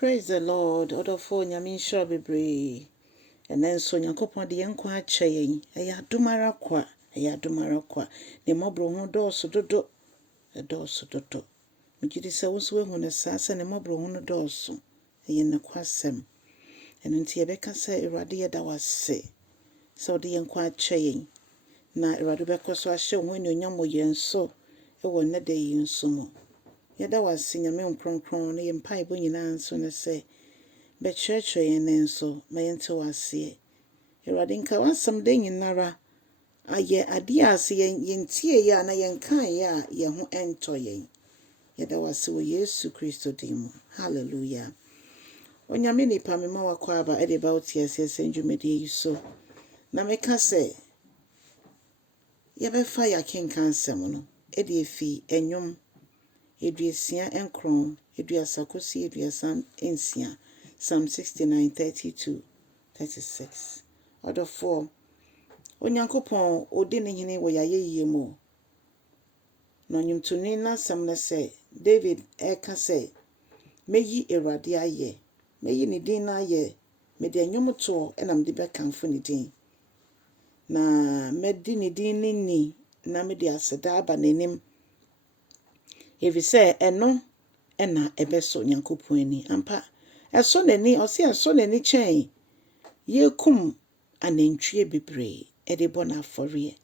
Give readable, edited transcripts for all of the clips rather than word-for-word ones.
Praise the Lord. Odofo nyame nhyira bebree. Enenso Nyankopon de yenkwa akyɛ yen. Ɛyɛ adomara kwa. Ɛyɛ adomara kwa. Ne mɔbro ho dɔɔso dodo. Dɔɔso dodo. Megyedi sɛ wo so wehu ne saa sɛ ne mɔbro ho no dɔɔso. Ɛyɛ ne kwasɛm. Ɛno nti yɛbɛka sɛ Ewurade yɛda wase. Sɛ ɔde yenkwa akyɛ yen. Na Ewurade bɛkɔ so ahyɛ ho anuonyam wɔ yɛn so. Ɛwɔ ne da yi nso mu. Yɛda wase nyame nkronkron ne yɛmpaebɔ nyinaa nso ne sɛ bɛkyerɛkyerɛ yɛn ne nso ma yɛnte wase. Ewurade nka wasɛm de nyinara ayɛ ade ase yɛntie yɛ na yɛnka yɛ a yɛn ho ɛntɔ yɛn. Yɛda wase wɔ Yesu Kristo din mu. Hallelujah. Onyame nipa mema wakɔ aba ɛde ba wotie ase ndwumadi yi so. Na meka sɛ yɛbɛfa yɛakenka nsɛm no ɛde efi Ndwom Eduasia enkron, eduasa kosi eduasa ensia, Psalm 69, 32, 36. Odofo, Onyankopon odi ne hene wɔ Ayeyie mu. No nyumtuni na sam na sɛ David eka sɛ meyi Ewurade ayɛ, meyi ne din na ayɛ, me de nnwom to ɛnam de bɛkamfo ne din. Na medi ne din ni na me de aseda aba n'anim. Efisɛ ɛno ɛna ɛbɛso Nyankopon ani ampa ɛso n'ani ɔse ɛso n'ani kyɛn yekum anantwie bebree ɛde bɔ n'afɔre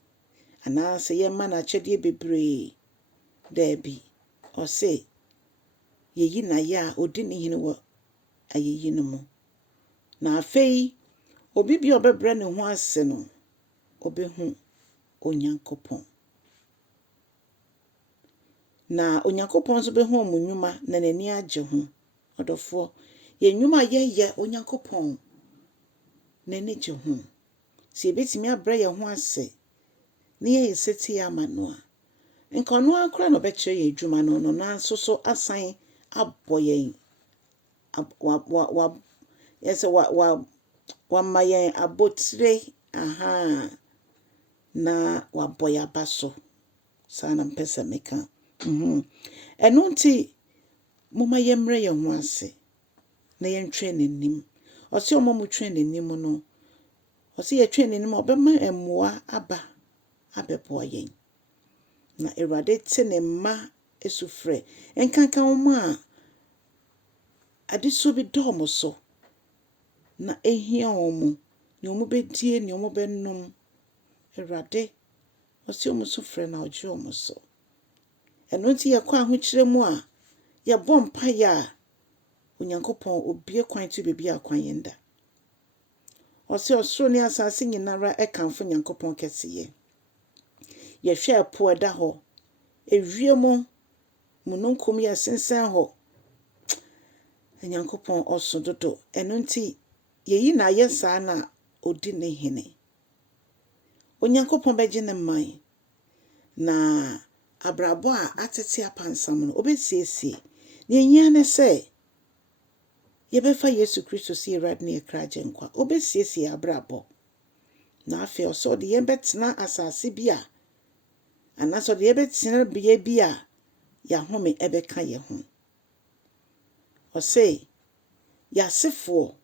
anaasɛ yɛma n'akyɛdeɛ bebree daabi ɔse yeyi n'ayɛ a odi ne hene wɔ Ayeyie no mu na afei obi bi ɔbɛbrɛ ne ho ase no ɔbɛhu Onyankopon. Na Onyankopon so behu mu nnwuma na n'ani agye ho. Odofo, ye nnwuma yɛyɛ Onyankopon n'ani gye ho. Si ebetimi abrɛ yɛn ho ase na yɛyɛ seti ama no a. Nka ɔno akora no bɛkyerɛ yɛn adwuma no no nanso so asan abɔ yɛn wama yɛn abotire na wabɔ yɛn aba so. Saa na mpɛ sɛ meka. Ɛno nti moma yɛmmerɛ yɛn ho ase na yɛntwɛn n'anim. Ɔse ɔmo mu twɛn n'anim no ɔse yɛtwɛn n'anim ɔbɛma mmoa aba abɛboa yɛn. Na Ewurade te ne mma esufrɛ enkanka wɔn a adesuo bi dɔɔ mo so na ehia wɔn mu ne ɔmo bɛdie ne ɔmo bɛnom. Ewurade ɔse ɔmo sufrɛ na ɔgye ɔmo so. Ɛno nti yɛkɔ ahokyerɛ mu a yɛbɔ mpaeɛ a Onyankopɔn obie kwan to baabi a kwan yɛnda. Ɔse ɔsoro ne asase nyinara ɛkamfo Nyankopɔn kɛseyɛ. Yɛhwɛ ɛpo ɛda hɔ ewiem mununkum yɛ sensan hɔ. Nyankopɔn ɔso dodo. Ɛno nti yeyi na ayɛ saa na odi ne hene. Onyankopɔn bɛgye ne man na abrabɔ a atete apansam no obesiesie. Ne nyia ne sɛ yɛbɛfa Yesu Kristo si Ewurade ne yɛkragye nkwa. Obesiesie abrabɔ. Na afei ɔsɛ ɔde yɛbɛtena asase bi a anaasɛ ɔde yɛbɛtena bea bi a yɛahome ɛbɛka yɛn ho. Ɔsɛ yɛasefoɔ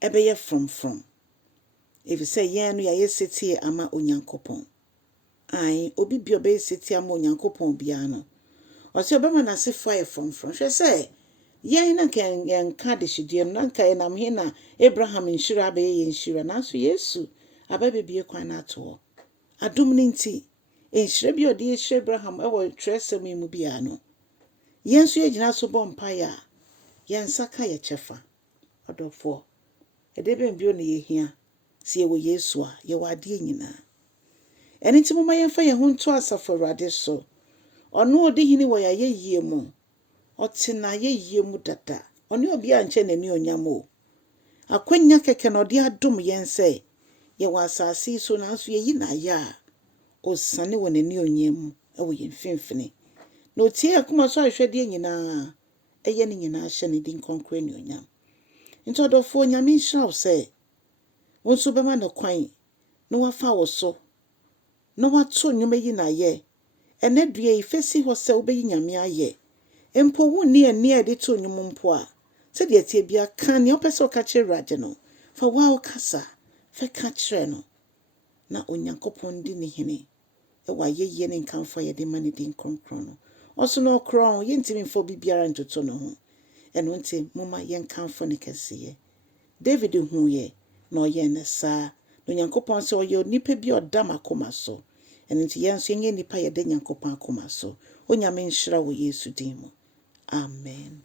ɛbɛyɛ frɔmfrɔm. Efisɛ yɛn no yɛayɛ setie ama Onyankopɔn. Obi bi ɔbɛyɛ setie ama Onyankopɔn bia no ɔsɛ ɔbɛma n'asefo ayɛ frɔmfrɔm. Hwɛ sɛ yɛn na yɛnka de hyedie no nka yɛnam he na Abraham nhyira abɛyɛ yɛn nhyira nanso Yesu aba bebie kwan na ato hɔ. Adom ne nti nhyira bi ɔde yɛhyira Abraham ɛwɔ Twerɛsɛm yi mu bia no yɛn nso yɛgyina so bɔ mpaeɛ a yɛn nsa ka yɛ kyɛfa. Ɔdɔfoɔ ɛde bɛn bio na yɛhia sɛ yɛwɔ Yesu a yɛwɔ adeɛ nyinaa. Ɛno nti moma yɛmfa yɛn ho nto Asafo Ewurade so. Ɔno ɔde hene wɔ Ayeyie mu. Ɔte na Ayeyie mu dada. Ɔne obi a nkyɛ n'ani onyam o. Akwanya kɛkɛ na ɔde adom yɛn sɛ yɛwɔ asase so nanso yɛyi na ayɛ a ɔsane wɔ n'ani onyam mu ɛwɔ yɛn mfimfini. Na otie akoma so ahwɛdeɛ nyinaa ɛyɛ ne nyinaa hyɛ ne din kronkron ne onyam. Nti ɔdɔfoɔ nyame nhyira wo sɛ wo nso bɛma ne kwan na wafa wo so na wato nnwuma yi na ayɛ. Ɛnɛ dua yi fesi hɔ sɛ wobɛyi nyame ayɛ. Empo wo ni ani a de to nnwom mpo a Sɛ deɛ tie bia ka ne opɛ sɛ ɔka kyerɛ Ewurade no. Fa wa kasa, fa ka kyerɛ no. Na Onyankopɔn di ne hene. Ɛwɔ ayɛyie ne nkamfo a yɛde ma ne din kronkron no. Ɔso no ɔkorɔn, yɛntimi mfa bibiara ntoto no ho. Ɛno nti moma yɛnkamfo ne kɛseyɛ. David huye na ɔyɛ ne saa. Na Onyankopɔn sɛ ɔyɛ onipa bi a ɔda m'akoma so. Ɛno nti yɛn nso yɛnyɛ nipa yɛda Nyankopɔn akoma so. Onyame nhyira wɔ Yesu din mu. Amen.